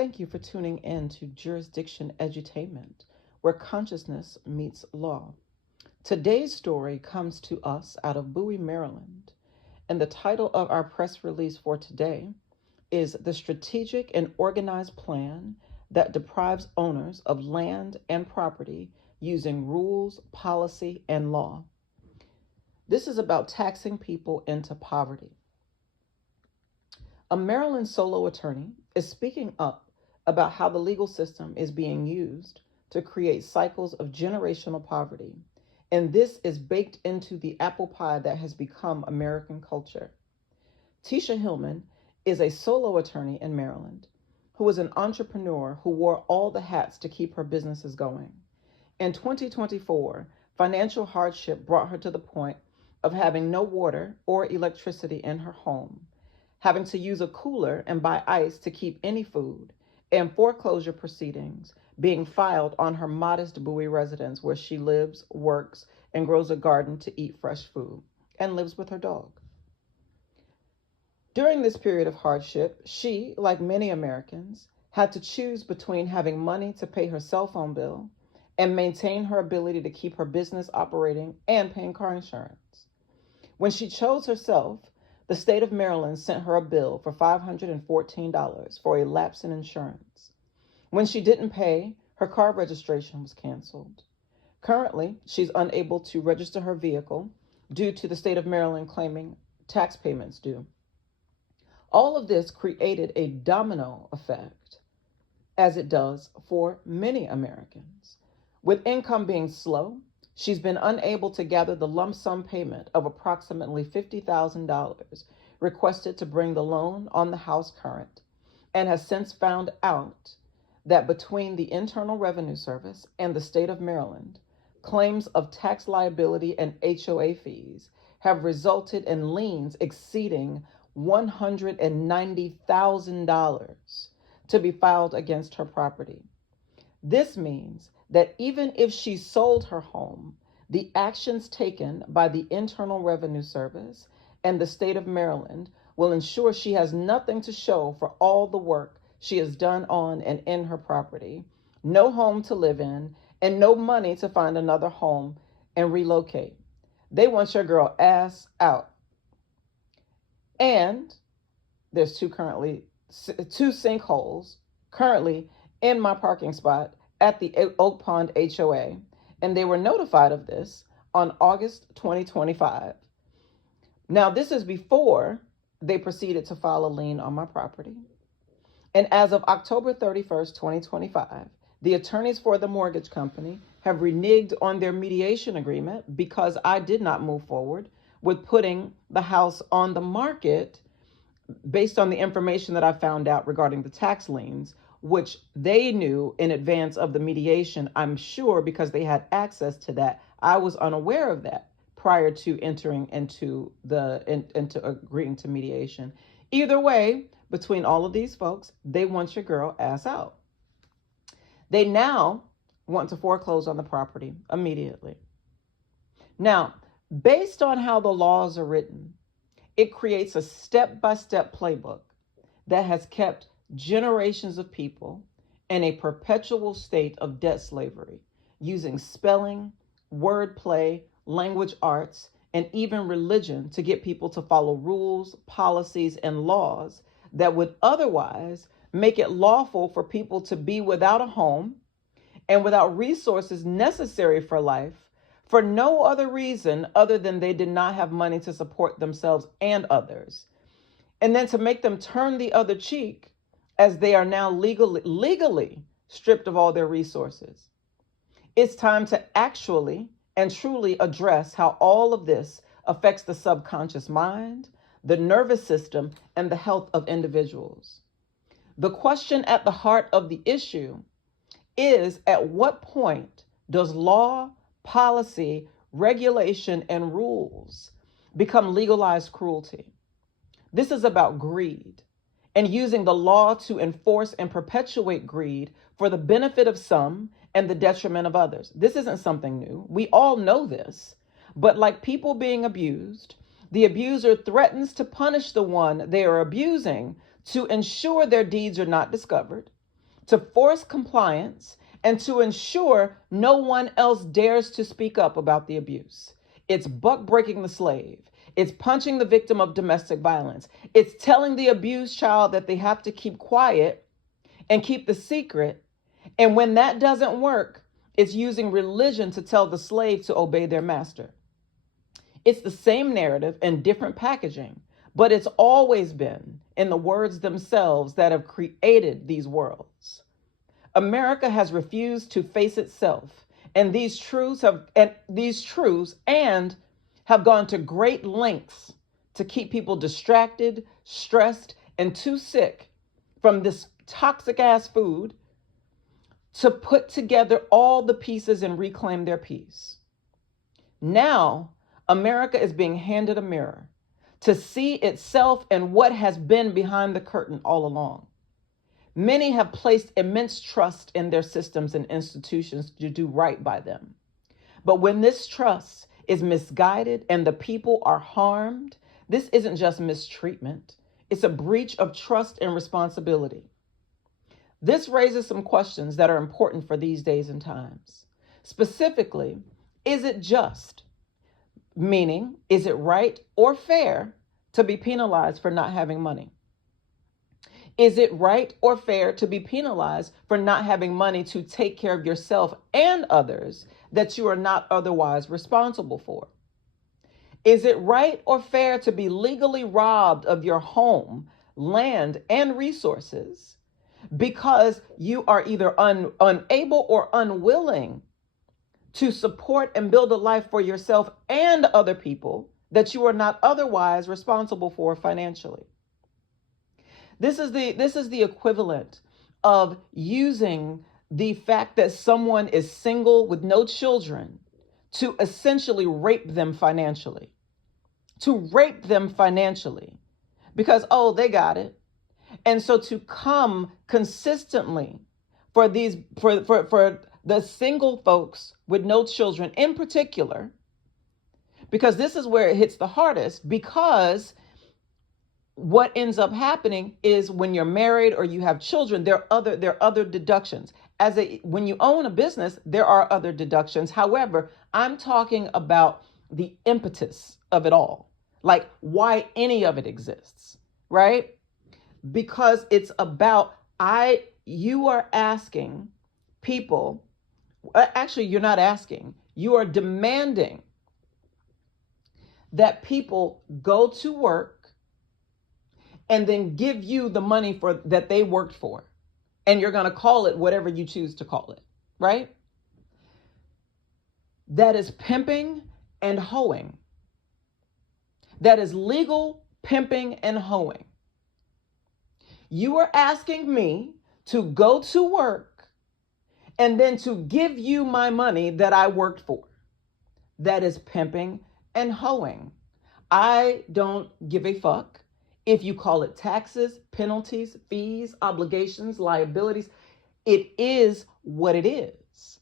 Thank you for tuning in to Jurisdiction Edutainment, where consciousness meets law. Today's story comes to us out of Bowie, Maryland, and the title of our press release for today is The Strategic and Organized Plan That Deprives Owners of Land and Property Using Rules, Policy, and Law. This is about taxing people into poverty. A Maryland solo attorney is speaking up about how the legal system is being used to create cycles of generational poverty, and this is baked into the apple pie that has become American culture. Tisha Hillman is a solo attorney in Maryland who is an entrepreneur who wore all the hats to keep her businesses going. In 2024, financial hardship brought her to the point of having no water or electricity in her home, having to use a cooler and buy ice to keep any food, and foreclosure proceedings being filed on her modest Bowie residence where she lives, works, and grows a garden to eat fresh food, and lives with her dog. During this period of hardship, she, like many Americans, had to choose between having money to pay her cell phone bill and maintain her ability to keep her business operating and paying car insurance. When she chose herself, the state of Maryland sent her a bill for $514 for a lapse in insurance. When she didn't pay, her car registration was canceled. Currently, she's unable to register her vehicle due to the state of Maryland claiming tax payments due. All of this created a domino effect, as it does for many Americans. With income being slow, she's been unable to gather the lump sum payment of approximately $50,000 requested to bring the loan on the house current, and has since found out that between the Internal Revenue Service and the state of Maryland, claims of tax liability and HOA fees have resulted in liens exceeding $190,000 to be filed against her property. This means that even if she sold her home, the actions taken by the Internal Revenue Service and the state of Maryland will ensure she has nothing to show for all the work she has done on and in her property, no home to live in, and no money to find another home and relocate. They want your girl ass out. And there's two sinkholes currently in my parking spot at the Oak Pond HOA, and they were notified of this on August 2025. Now, this is before they proceeded to file a lien on my property. And as of October 31st, 2025, the attorneys for the mortgage company have reneged on their mediation agreement because I did not move forward with putting the house on the market based on the information that I found out regarding the tax liens, which they knew in advance of the mediation, I'm sure, because they had access to that. I was unaware of that prior to entering into agreeing to mediation. Either way, between all of these folks, they want your girl ass out. They now want to foreclose on the property immediately. Now, based on how the laws are written, it creates a step-by-step playbook that has kept generations of people in a perpetual state of debt slavery, using spelling, wordplay, language arts, and even religion to get people to follow rules, policies, and laws that would otherwise make it lawful for people to be without a home and without resources necessary for life for no other reason other than they did not have money to support themselves and others. And then to make them turn the other cheek as they are now legally stripped of all their resources. It's time to actually and truly address how all of this affects the subconscious mind, the nervous system, and the health of individuals. The question at the heart of the issue is, at what point does law, policy, regulation, and rules become legalized cruelty? This is about greed and using the law to enforce and perpetuate greed for the benefit of some and the detriment of others. This isn't something new. We all know this. But like people being abused, the abuser threatens to punish the one they are abusing to ensure their deeds are not discovered, to force compliance, and to ensure no one else dares to speak up about the abuse. It's buck breaking the slave. It's punching the victim of domestic violence. It's telling the abused child that they have to keep quiet and keep the secret. And when that doesn't work, it's using religion to tell the slave to obey their master. It's the same narrative in different packaging, but it's always been in the words themselves that have created these worlds. America has refused to face itself, and these truths have gone to great lengths to keep people distracted, stressed, and too sick from this toxic ass food to put together all the pieces and reclaim their peace. Now, America is being handed a mirror to see itself and what has been behind the curtain all along. Many have placed immense trust in their systems and institutions to do right by them. But when this trust is misguided and the people are harmed, this isn't just mistreatment. It's a breach of trust and responsibility. This raises some questions that are important for these days and times. Specifically, is it just? Meaning, is it right or fair to be penalized for not having money? Is it right or fair to be penalized for not having money to take care of yourself and others that you are not otherwise responsible for? Is it right or fair to be legally robbed of your home, land, and resources because you are either unable or unwilling to support and build a life for yourself and other people that you are not otherwise responsible for financially? This is the equivalent of using the fact that someone is single with no children to essentially rape them financially. Because, oh, they got it. And so to come consistently for the single folks with no children in particular, because this is where it hits the hardest, because what ends up happening is when you're married or you have children, there are other deductions. When you own a business, there are other deductions. However, I'm talking about the impetus of it all, like why any of it exists, right? Because it's about, you are asking people, actually, you're not asking, you are demanding that people go to work and then give you the money that they worked for. And you're going to call it whatever you choose to call it, right? That is pimping and hoeing. That is legal pimping and hoeing. You are asking me to go to work and then to give you my money that I worked for. That is pimping and hoeing. I don't give a fuck if you call it taxes, penalties, fees, obligations, liabilities. It is what it is.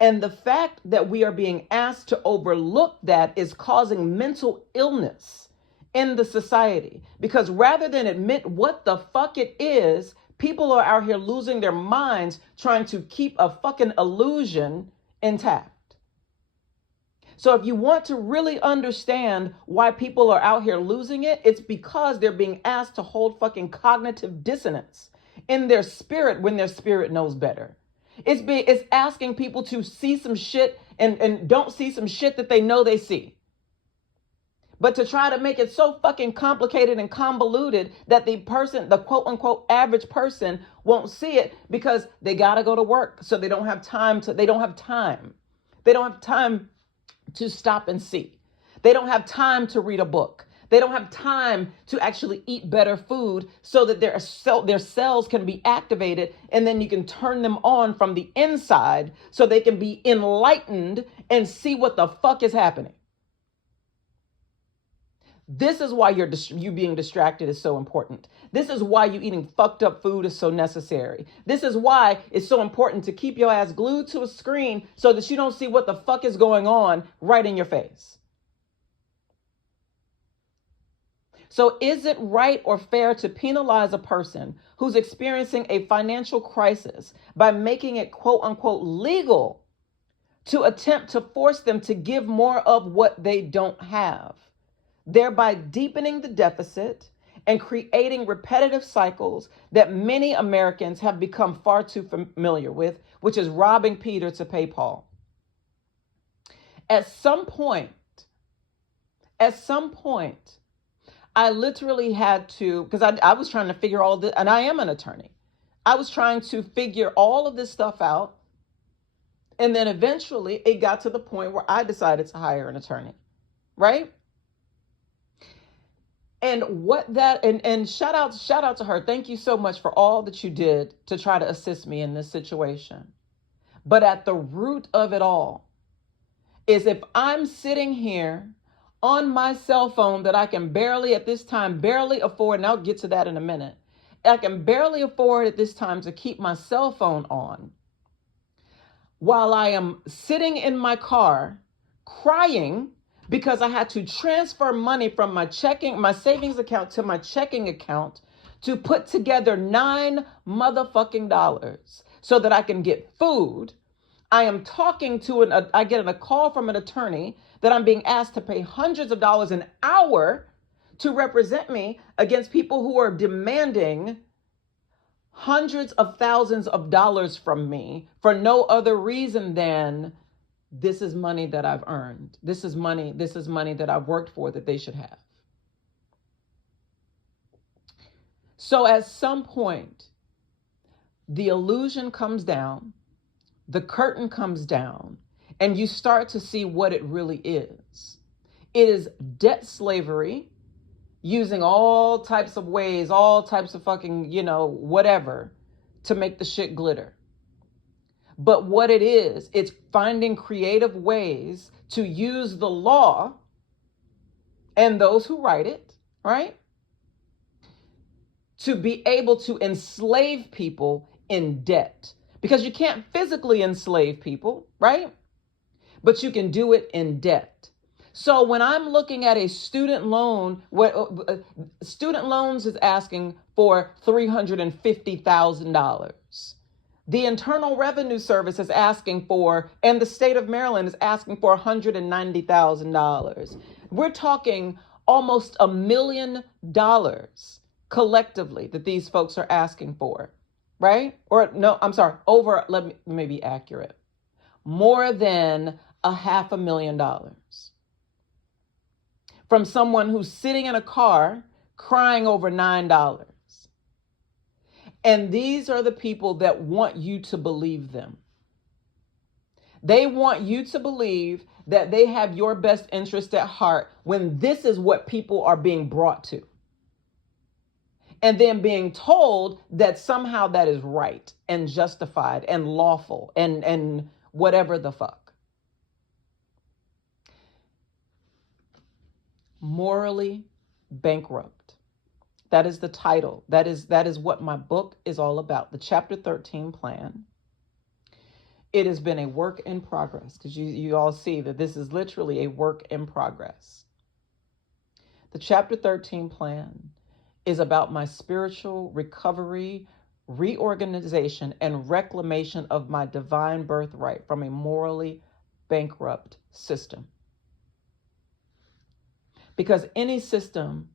And the fact that we are being asked to overlook that is causing mental illness in the society. Because rather than admit what the fuck it is, people are out here losing their minds trying to keep a fucking illusion intact. So if you want to really understand why people are out here losing it, it's because they're being asked to hold fucking cognitive dissonance in their spirit when their spirit knows better. It's asking people to see some shit and don't see some shit that they know they see. But to try to make it so fucking complicated and convoluted that the quote unquote average person won't see it because they gotta go to work. So they don't have time to stop and see. They don't have time to read a book. They don't have time to actually eat better food so that their cells can be activated, and then you can turn them on from the inside so they can be enlightened and see what the fuck is happening. This is why you being distracted is so important. This is why you eating fucked up food is so necessary. This is why it's so important to keep your ass glued to a screen so that you don't see what the fuck is going on right in your face. So is it right or fair to penalize a person who's experiencing a financial crisis by making it quote unquote legal to attempt to force them to give more of what they don't have, thereby deepening the deficit and creating repetitive cycles that many Americans have become far too familiar with, which is robbing Peter to pay Paul? At some point, I literally had to, because I was trying to figure all this, and I am an attorney. I was trying to figure all of this stuff out. And then eventually it got to the point where I decided to hire an attorney, right? And shout out to her. Thank you so much for all that you did to try to assist me in this situation. But at the root of it all is, if I'm sitting here on my cell phone that I can barely afford, and I'll get to that in a minute. I can barely afford at this time to keep my cell phone on while I am sitting in my car crying because I had to transfer money from my savings account to my checking account to put together $9 motherfucking dollars so that I can get food. I am talking to I get a call from an attorney that I'm being asked to pay hundreds of dollars an hour to represent me against people who are demanding hundreds of thousands of dollars from me for no other reason than this is money that I've earned. This is money that I've worked for that they should have. So at some point, the illusion comes down, the curtain comes down, and you start to see what it really is. It is debt slavery, using all types of ways, all types of fucking, whatever, to make the shit glitter. But what it is, it's finding creative ways to use the law and those who write it, right, to be able to enslave people in debt. Because you can't physically enslave people, right? But you can do it in debt. So when I'm looking at a student loan, student loans is asking for $350,000. The Internal Revenue Service is asking for, and the state of Maryland is asking for $190,000. We're talking almost $1 million collectively that these folks are asking for, right? Or no, I'm sorry, let me be accurate. More than $500,000 from someone who's sitting in a car crying over $9. And these are the people that want you to believe them. They want you to believe that they have your best interest at heart when this is what people are being brought to. And then being told that somehow that is right and justified and lawful and whatever the fuck. Morally bankrupt. That is the title. That is what my book is all about. The Chapter 13 plan. It has been a work in progress, because you all see that this is literally a work in progress. The Chapter 13 plan is about my spiritual recovery, reorganization, and reclamation of my divine birthright from a morally bankrupt system. Because any system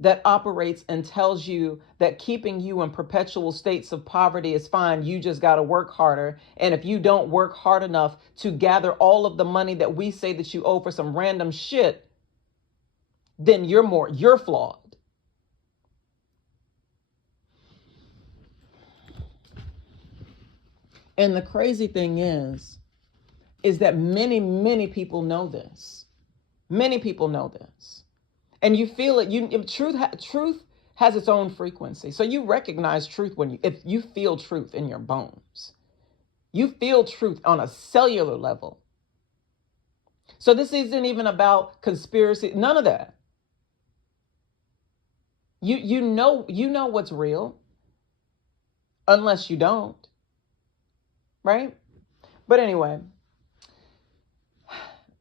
that operates and tells you that keeping you in perpetual states of poverty is fine, you just got to work harder. And if you don't work hard enough to gather all of the money that we say that you owe for some random shit, then you're flawed. And the crazy thing is that many, many people know this. Many people know this. And you feel it. Truth has its own frequency. So you recognize truth if you feel truth in your bones. You feel truth on a cellular level. So this isn't even about conspiracy. None of that. You know what's real, unless you don't. Right? But anyway,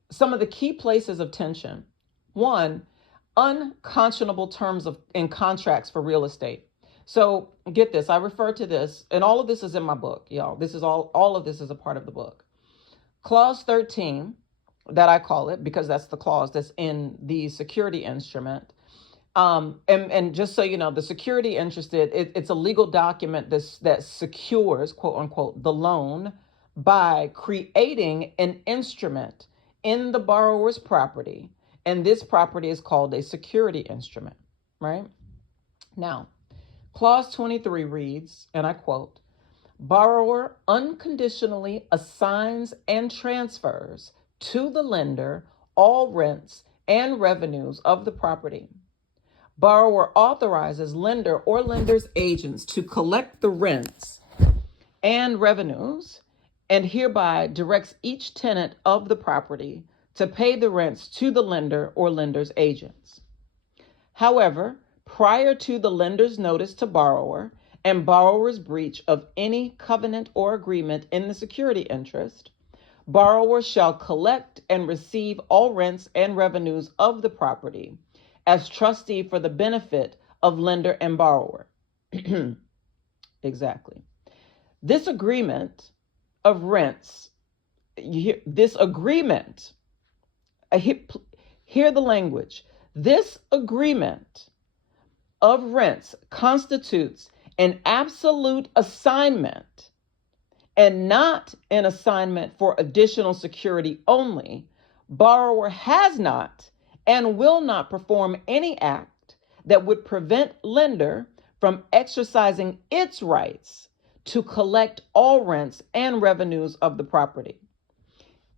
some of the key places of tension. One, unconscionable terms in contracts for real estate. So get this, I refer to this, and all of this is in my book, y'all. This is all of this is a part of the book. Clause 13, that I call it, because that's the clause that's in the security instrument. And just so you know, the security interest, it's a legal document that secures, quote unquote, the loan by creating an instrument in the borrower's property. And this property is called a security instrument, right? Now, clause 23 reads, and I quote, borrower unconditionally assigns and transfers to the lender all rents and revenues of the property. Borrower authorizes lender or lender's agents to collect the rents and revenues and hereby directs each tenant of the property to pay the rents to the lender or lender's agents. However, prior to the lender's notice to borrower and borrower's breach of any covenant or agreement in the security interest, borrower shall collect and receive all rents and revenues of the property as trustee for the benefit of lender and borrower. Exactly. This agreement of rents, hear the language. This agreement of rents constitutes an absolute assignment and not an assignment for additional security only. Borrower has not and will not perform any act that would prevent lender from exercising its rights to collect all rents and revenues of the property.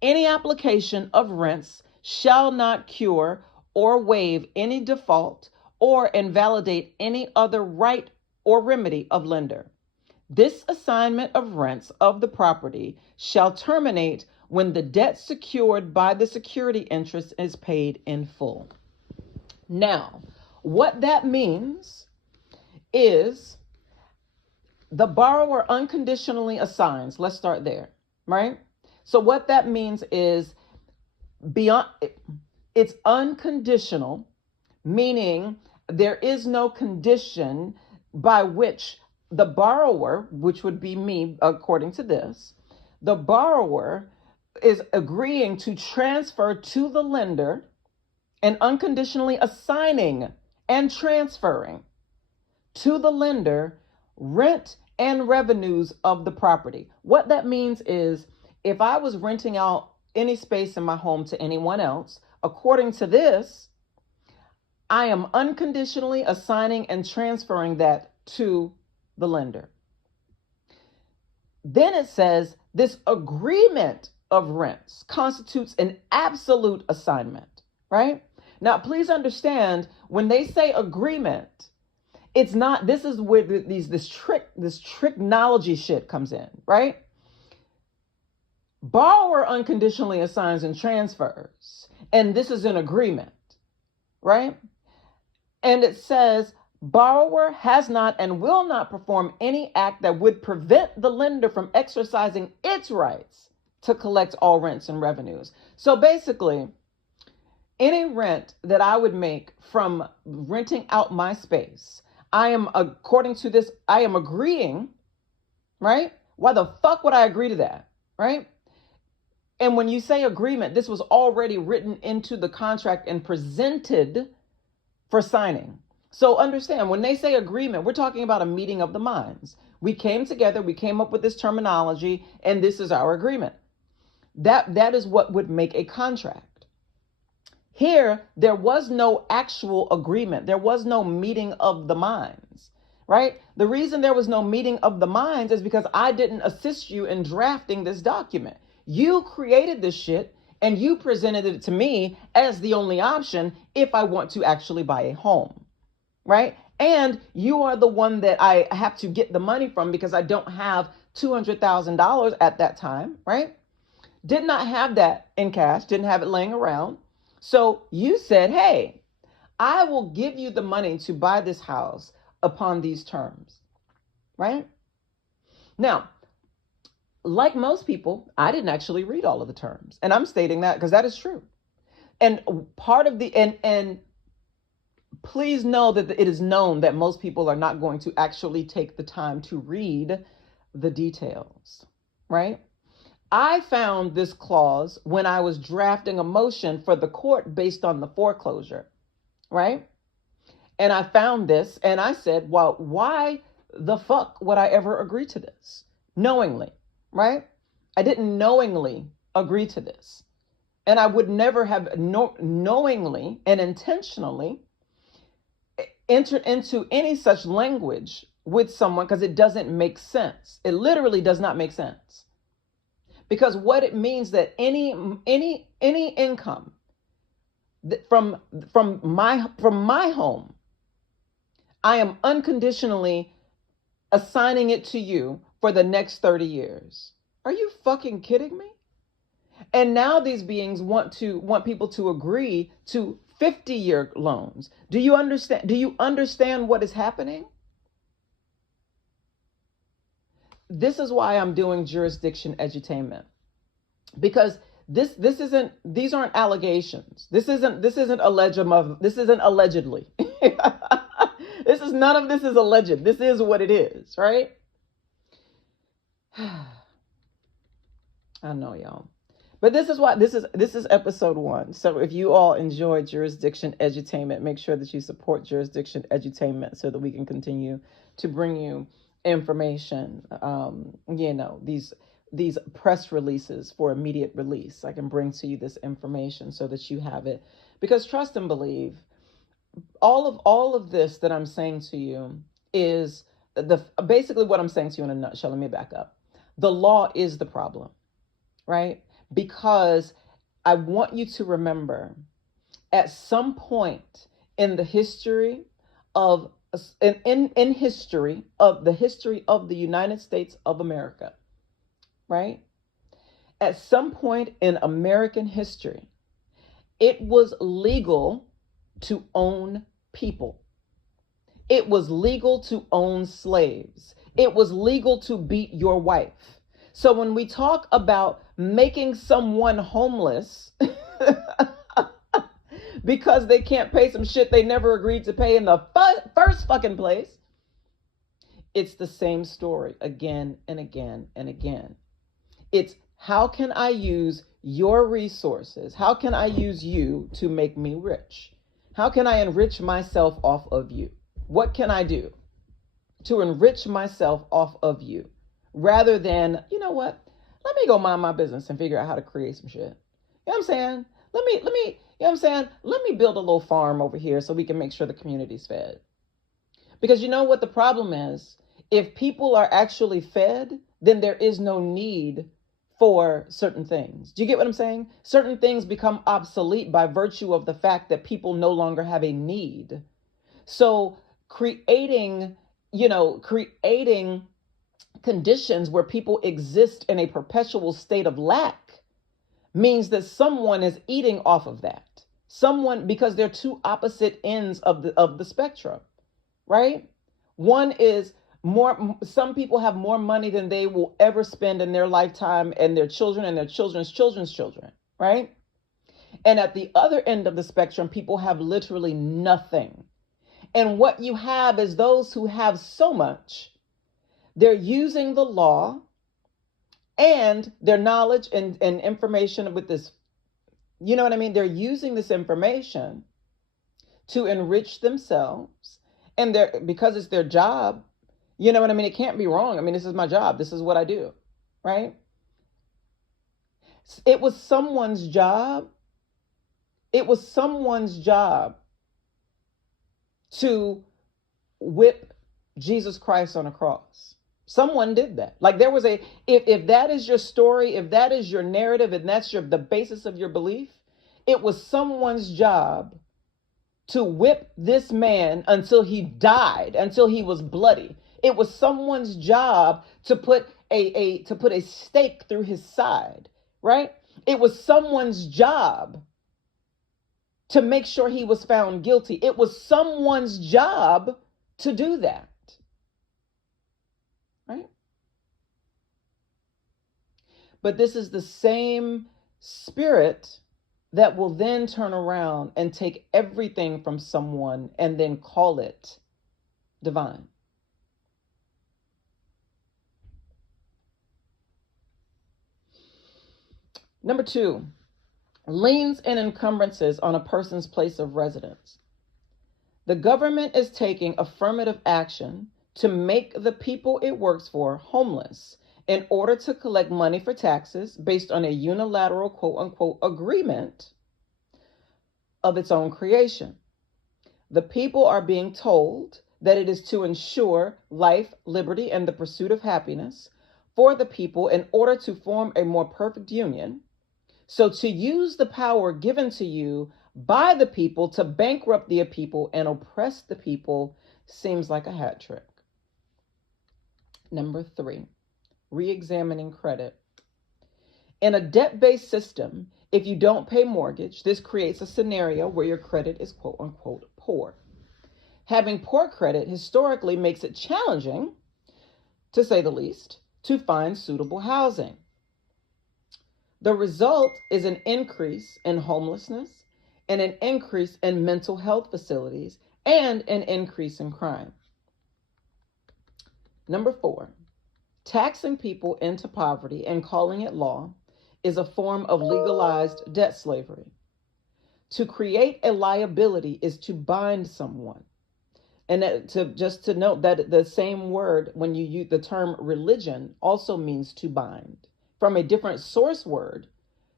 Any application of rents shall not cure or waive any default or invalidate any other right or remedy of lender. This assignment of rents of the property shall terminate when the debt secured by the security interest is paid in full. Now, what that means is the borrower unconditionally assigns. Let's start there, right? So what that means is it's unconditional, meaning there is no condition by which the borrower, which would be me, according to this, the borrower is agreeing to transfer to the lender and unconditionally assigning and transferring to the lender rent and revenues of the property. What that means is if I was renting out any space in my home to anyone else, according to this, I am unconditionally assigning and transferring that to the lender. Then it says this agreement of rents constitutes an absolute assignment, right? Now, please understand when they say agreement, it's not, this is where this tricknology shit comes in, right? Borrower unconditionally assigns and transfers, and this is an agreement, right? And it says borrower has not and will not perform any act that would prevent the lender from exercising its rights to collect all rents and revenues. So basically, any rent that I would make from renting out my space, I am, according to this, I am agreeing, right? Why the fuck would I agree to that, right? And when you say agreement, this was already written into the contract and presented for signing. So understand, when they say agreement, we're talking about a meeting of the minds. We came together, we came up with this terminology, and this is our agreement. That is what would make a contract. Here, there was no actual agreement. There was no meeting of the minds, right? The reason there was no meeting of the minds is because I didn't assist you in drafting this document. You created this shit and you presented it to me as the only option if I want to actually buy a home, right? And you are the one that I have to get the money from because I don't have $200,000 at that time, right? Did not have that in cash, didn't have it laying around. So you said, hey, I will give you the money to buy this house upon these terms, right? Now, like most people, I didn't actually read all of the terms. And I'm stating that because that is true. And part of the, and please know that it is known that most people are not going to actually take the time to read the details, right? I found this clause when I was drafting a motion for the court based on the foreclosure, right? And I found this and I said, well, why the fuck would I ever agree to this? Knowingly, right? I didn't knowingly agree to this. And I would never have knowingly and intentionally entered into any such language with someone because it doesn't make sense. It literally does not make sense. Because what it means that any income from my home, I am unconditionally assigning it to you for the next 30 years. Are you fucking kidding me? And now these beings want people to agree to 50-year loans. Do you understand what is happening? This is why I'm doing jurisdiction edutainment. Because these aren't allegations. This isn't allegedly. None of this is alleged. This is what it is, right? I know, y'all. But this is episode 1. So if you all enjoy jurisdiction edutainment, make sure that you support jurisdiction edutainment so that we can continue to bring you information. These press releases for immediate release. I can bring to you this information so that you have it. Because trust and believe, all of this that I'm saying to you is basically what I'm saying to you in a nutshell. Let me back up. The law is the problem, right? Because I want you to remember at some point in the history of in history of the United States of America, right? At some point in American history, it was legal to own people. It was legal to own slaves. It was legal to beat your wife. So when we talk about making someone homeless because they can't pay some shit they never agreed to pay in the first fucking place, it's the same story again and again and again. It's how can I use your resources? How can I use you to make me rich? How can I enrich myself off of you? What can I do to enrich myself off of you? Rather than, you know what? Let me go mind my business and figure out how to create some shit. You know what I'm saying? Let me, you know what I'm saying? Let me build a little farm over here so we can make sure the community's fed. Because you know what the problem is? If people are actually fed, then there is no need for certain things. Do you get what I'm saying? Certain things become obsolete by virtue of the fact that people no longer have a need. So creating conditions where people exist in a perpetual state of lack means that someone is eating off of that. Because they're two opposite ends of the spectrum, right? One is some people have more money than they will ever spend in their lifetime, and their children and their children's children's children, right? And at the other end of the spectrum, people have literally nothing. And what you have is those who have so much, they're using the law and their knowledge and information with this, you know what I mean? They're using this information to enrich themselves, and because it's their job, you know what I mean? It can't be wrong. I mean, this is my job. This is what I do, right? It was someone's job. It was someone's job to whip Jesus Christ on a cross. Someone did that. Like there was if that is your story, if that is your narrative, and that's the basis of your belief, it was someone's job to whip this man until he died, until he was bloody. It was someone's job to put a stake through his side, right? It was someone's job to make sure he was found guilty. It was someone's job to do that, right? But this is the same spirit that will then turn around and take everything from someone and then call it divine. Number 2, liens and encumbrances on a person's place of residence. The government is taking affirmative action to make the people it works for homeless in order to collect money for taxes based on a unilateral quote unquote agreement of its own creation. The people are being told that it is to ensure life, liberty, and the pursuit of happiness for the people in order to form a more perfect union. So to use the power given to you by the people to bankrupt the people and oppress the people seems like a hat trick. Number 3, re-examining credit. In a debt-based system, if you don't pay mortgage, this creates a scenario where your credit is quote unquote poor. Having poor credit historically makes it challenging, to say the least, to find suitable housing. The result is an increase in homelessness and an increase in mental health facilities and an increase in crime. Number 4, taxing people into poverty and calling it law is a form of legalized debt slavery. To create a liability is to bind someone. And to note that the same word, when you use the term religion, also means to bind from a different source word.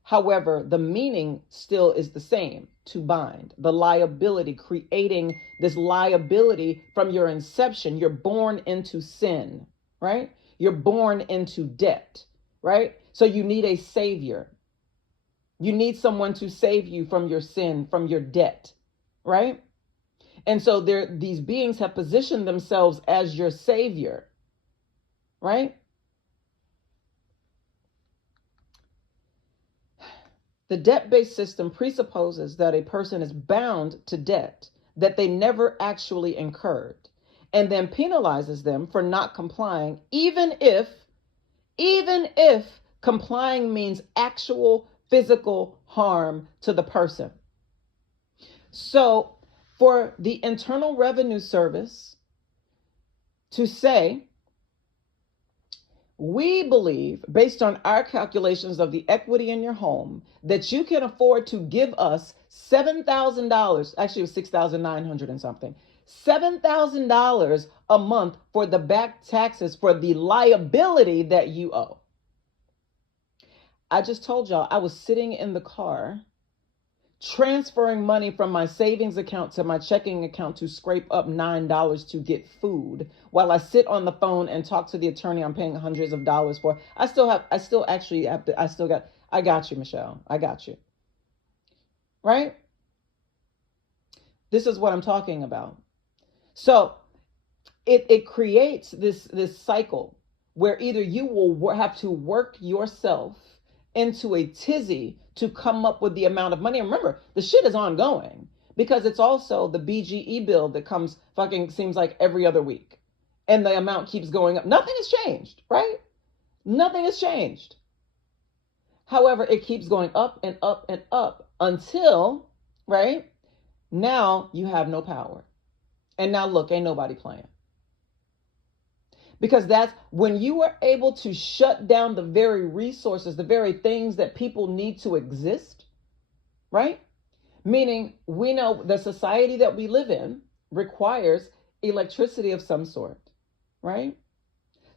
However, the meaning still is the same, to bind. The liability, creating this liability from your inception. You're born into sin, right? You're born into debt, right? So you need a savior. You need someone to save you from your sin, from your debt, right? And so these beings have positioned themselves as your savior, right? The debt-based system presupposes that a person is bound to debt that they never actually incurred, and then penalizes them for not complying, even if complying means actual physical harm to the person. So for the Internal Revenue Service to say, we believe, based on our calculations of the equity in your home, that you can afford to give us $7,000, actually it was 6,900 and something, $7,000 a month for the back taxes for the liability that you owe. I just told y'all I was sitting in the car transferring money from my savings account to my checking account to scrape up $9 to get food while I sit on the phone and talk to the attorney I'm paying hundreds of dollars for. I got you, Michelle. I got you. Right? This is what I'm talking about. So it creates this cycle where either you will have to work yourself into a tizzy to come up with the amount of money. And remember, the shit is ongoing because it's also the BGE bill that comes fucking seems like every other week. And the amount keeps going up. Nothing has changed, right? Nothing has changed. However, it keeps going up and up and up until, right? Now you have no power. And now look, ain't nobody playing. Because that's when you are able to shut down the very resources, the very things that people need to exist, right? Meaning we know the society that we live in requires electricity of some sort, right?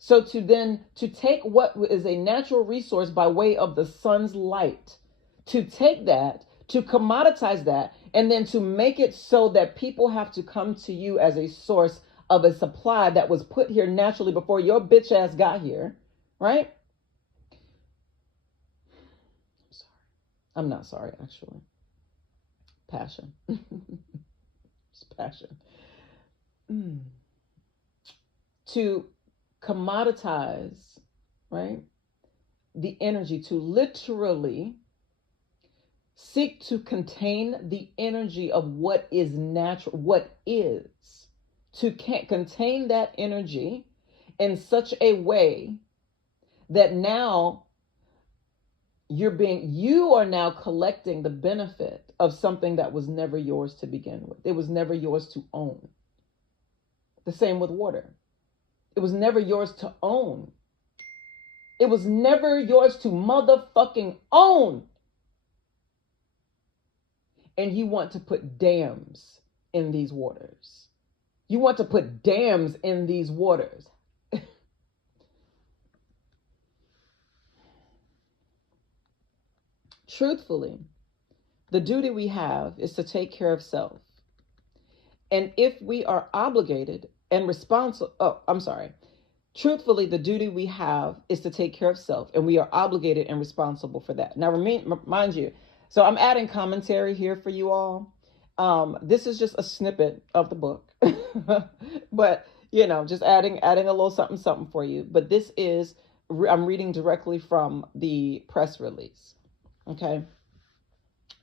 So to take what is a natural resource by way of the sun's light, to take that, to commoditize that, and then to make it so that people have to come to you as a source of a supply that was put here naturally before your bitch ass got here, right? I'm sorry. I'm not sorry, actually. Passion. It's passion. To commoditize, right? The energy, to literally seek to contain the energy of what is natural, what is. To contain that energy in such a way that now you are now collecting the benefit of something that was never yours to begin with. It was never yours to own. The same with water. It was never yours to own. It was never yours to motherfucking own. And you want to put dams in these waters. You want to put dams in these waters. Truthfully, the duty we have is to take care of self. And if we are obligated and responsible, truthfully, the duty we have is to take care of self, and we are obligated and responsible for that. Now, mind you, so I'm adding commentary here for you all. This is just a snippet of the book, but just adding a little something for you. But this is, I'm reading directly from the press release. Okay.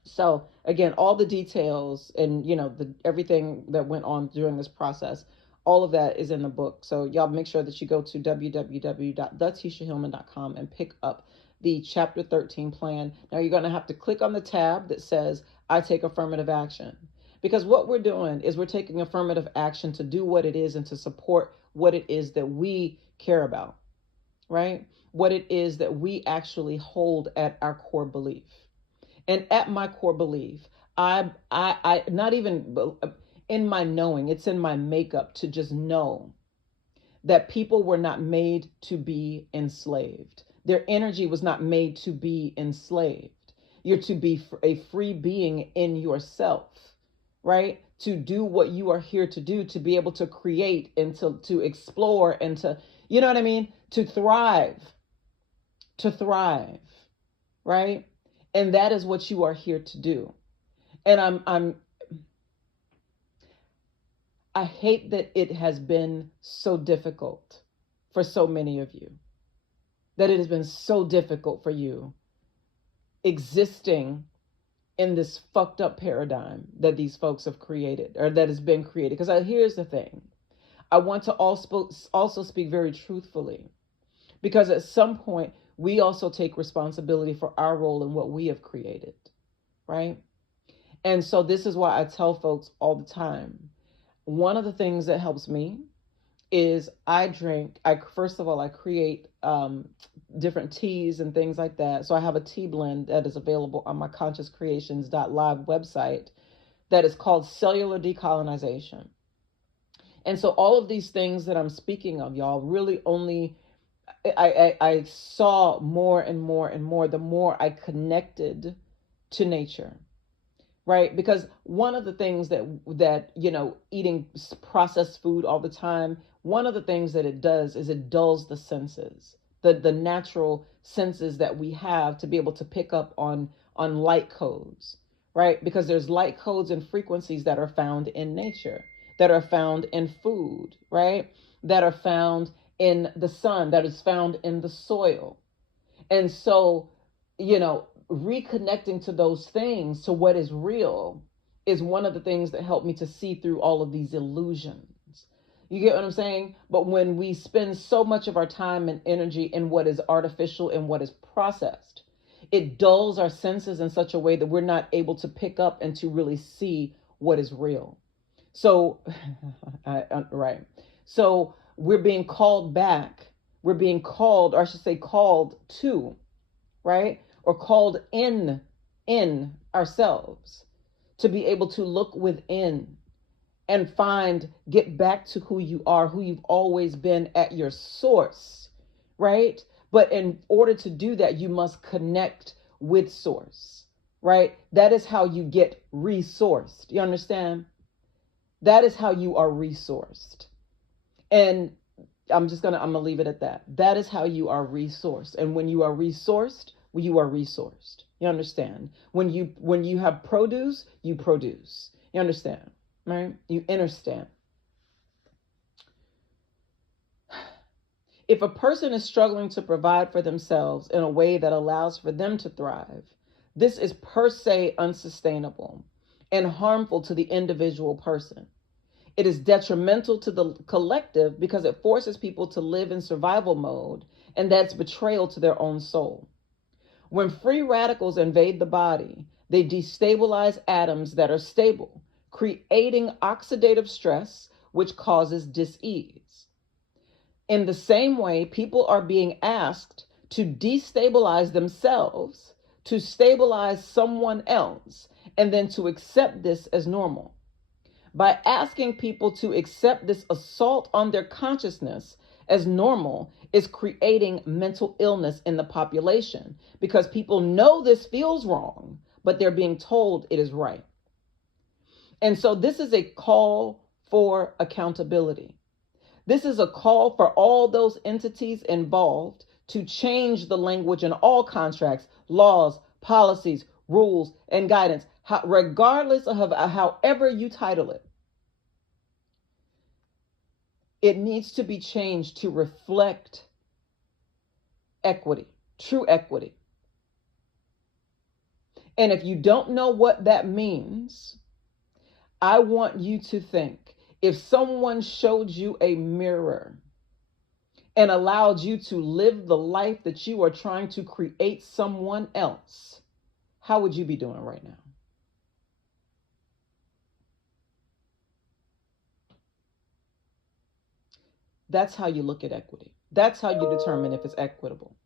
So again, all the details and everything that went on during this process, all of that is in the book. So y'all make sure that you go to www.thetishahillman.com and pick up the chapter 13 plan. Now you're going to have to click on the tab that says I take affirmative action, because what we're doing is we're taking affirmative action to do what it is and to support what it is that we care about, right? What it is that we actually hold at our core belief. And at my core belief, I not even in my knowing, it's in my makeup to just know that people were not made to be enslaved. Their energy was not made to be enslaved. You're to be a free being in yourself, right? To do what you are here to do, to be able to create and to explore and to, you know what I mean? To thrive, right? And that is what you are here to do. And I hate that it has been so difficult for so many of you, that it has been so difficult for you existing in this fucked up paradigm that these folks have created, or that has been created. Because here's the thing. I want to also speak very truthfully, because at some point we also take responsibility for our role in what we have created, right? And so this is why I tell folks all the time, one of the things that helps me is first of all, I create different teas and things like that. So I have a tea blend that is available on my consciouscreations.live website that is called Cellular Decolonization. And so all of these things that I'm speaking of, y'all, really only I saw more and more and more the more I connected to nature, right? Because one of the things that eating processed food all the time, one of the things that it does is it dulls the senses, the natural senses that we have to be able to pick up on light codes, right? Because there's light codes and frequencies that are found in nature, that are found in food, right? That are found in the sun, that is found in the soil. And so, reconnecting to those things, to what is real, is one of the things that helped me to see through all of these illusions. You get what I'm saying? But when we spend so much of our time and energy in what is artificial and what is processed, it dulls our senses in such a way that we're not able to pick up and to really see what is real. So, right. So we're being called back. We're being called, or I should say called to, right? Or called in ourselves to be able to look within and get back to who you are, who you've always been at your source, right? But in order to do that, you must connect with source, right? That is how you get resourced. You understand? That is how you are resourced. And I'm gonna leave it at that. That is how you are resourced. And when you are resourced, you are resourced. You understand? When you have produce, you produce. You understand? Right? You understand. If a person is struggling to provide for themselves in a way that allows for them to thrive, this is per se unsustainable and harmful to the individual person. It is detrimental to the collective because it forces people to live in survival mode, and that's betrayal to their own soul. When free radicals invade the body, they destabilize atoms that are stable, creating oxidative stress, which causes dis-ease. In the same way, people are being asked to destabilize themselves, to stabilize someone else, and then to accept this as normal. By asking people to accept this assault on their consciousness as normal is creating mental illness in the population, because people know this feels wrong, but they're being told it is right. And so this is a call for accountability. This is a call for all those entities involved to change the language in all contracts, laws, policies, rules, and guidance, regardless of however you title it. It needs to be changed to reflect equity, true equity. And if you don't know what that means, I want you to think, if someone showed you a mirror and allowed you to live the life that you are trying to create someone else, how would you be doing right now? That's how you look at equity. That's how you determine if it's equitable.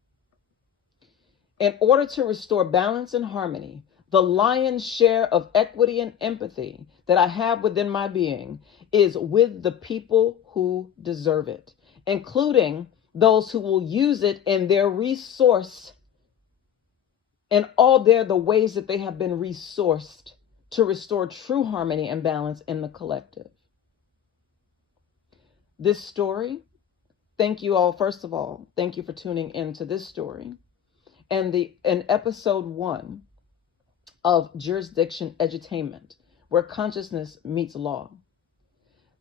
In order to restore balance and harmony, the lion's share of equity and empathy that I have within my being is with the people who deserve it, including those who will use it in their resource and all the ways that they have been resourced to restore true harmony and balance in the collective. This story, thank you all. First of all, thank you for tuning into this story. And in episode 1 of Jurisdiction Edutainment, where consciousness meets law.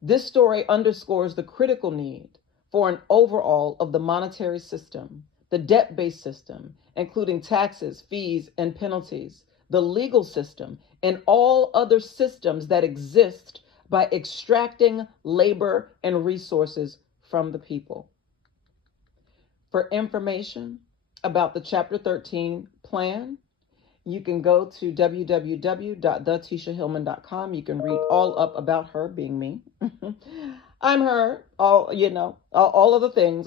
This story underscores the critical need for an overhaul of the monetary system, the debt-based system, including taxes, fees, and penalties, the legal system, and all other systems that exist by extracting labor and resources from the people. For information about the Chapter 13 plan, you can go to www.thetishahillman.com. You can read all up about her, being me. I'm her, all of the things,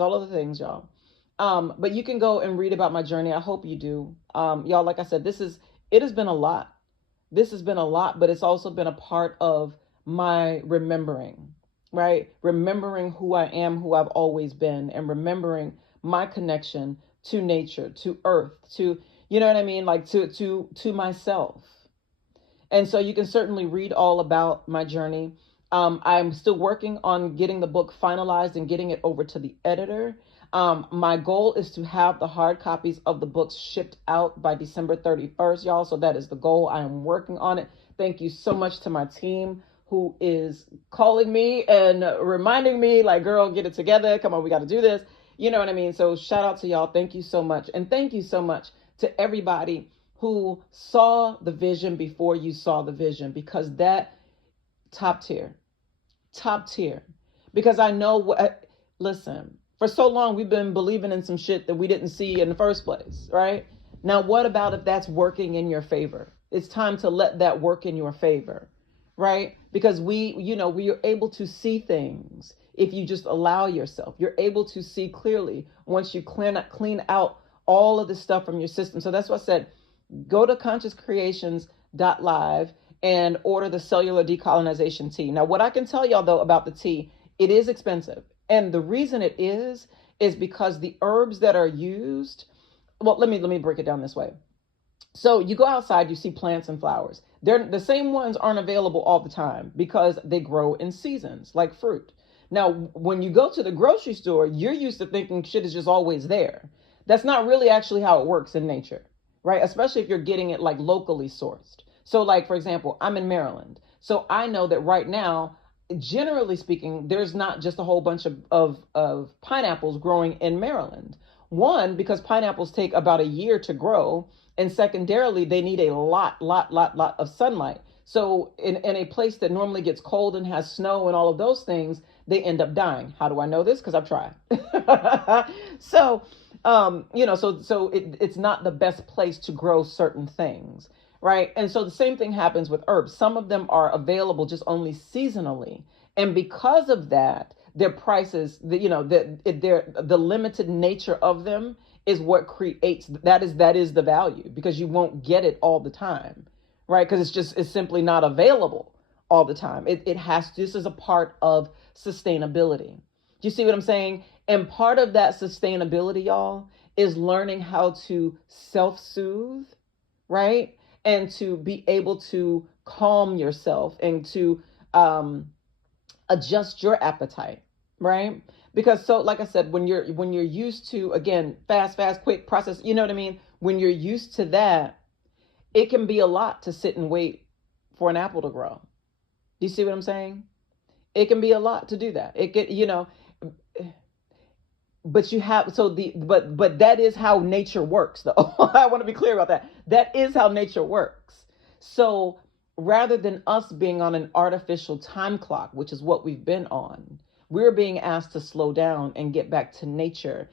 y'all. But you can go and read about my journey. I hope you do. Y'all, like I said, it has been a lot. This has been a lot, but it's also been a part of my remembering, right? Remembering who I am, who I've always been, and remembering my connection to nature, to earth, to, you know what I mean? Like to myself. And so you can certainly read all about my journey. I'm still working on getting the book finalized and getting it over to the editor. My goal is to have the hard copies of the books shipped out by December 31st, y'all. So that is the goal. I am working on it. Thank you so much to my team who is calling me and reminding me, like, girl, get it together. Come on, we got to do this. You know what I mean? So shout out to y'all. Thank you so much. And thank you so much to everybody who saw the vision before you saw the vision, because that top tier, because I know listen, for so long, we've been believing in some shit that we didn't see in the first place, right? Now, what about if that's working in your favor? It's time to let that work in your favor, right? Because we are able to see things if you just allow yourself. You're able to see clearly once you clean out all of the stuff from your system. So that's what I said, go to consciouscreations.live and order the cellular decolonization tea. Now, what I can tell y'all, though, about the tea, it is expensive. And the reason it is because the herbs that are used, well, let me break it down this way. So you go outside, you see plants and flowers. The same ones aren't available all the time because they grow in seasons, like fruit. Now, when you go to the grocery store, you're used to thinking shit is just always there. That's not really actually how it works in nature, right? Especially if you're getting it like locally sourced. So like, for example, I'm in Maryland. So I know that right now, generally speaking, there's not just a whole bunch of pineapples growing in Maryland. One, because pineapples take about a year to grow. And secondarily, they need a lot of sunlight. So in a place that normally gets cold and has snow and all of those things, they end up dying. How do I know this? Because I've tried. So It's not the best place to grow certain things, right? And so the same thing happens with herbs. Some of them are available just only seasonally, and because of that, their prices, the limited nature of them is what creates that is the value, because you won't get it all the time, right? Because it's simply not available all the time. This is a part of sustainability. Do you see what I'm saying? And part of that sustainability, y'all, is learning how to self-soothe, right? And to be able to calm yourself and to adjust your appetite, right? Because, so like I said, when you're used to, again, fast, quick process, you know what I mean? When you're used to that, it can be a lot to sit and wait for an apple to grow. Do you see what I'm saying? It can be a lot to do that. It can, but you have, so the but that is how nature works, though. I want to be clear about that. That is how nature works. So rather than us being on an artificial time clock, which is what we've been on, we're being asked to slow down and get back to nature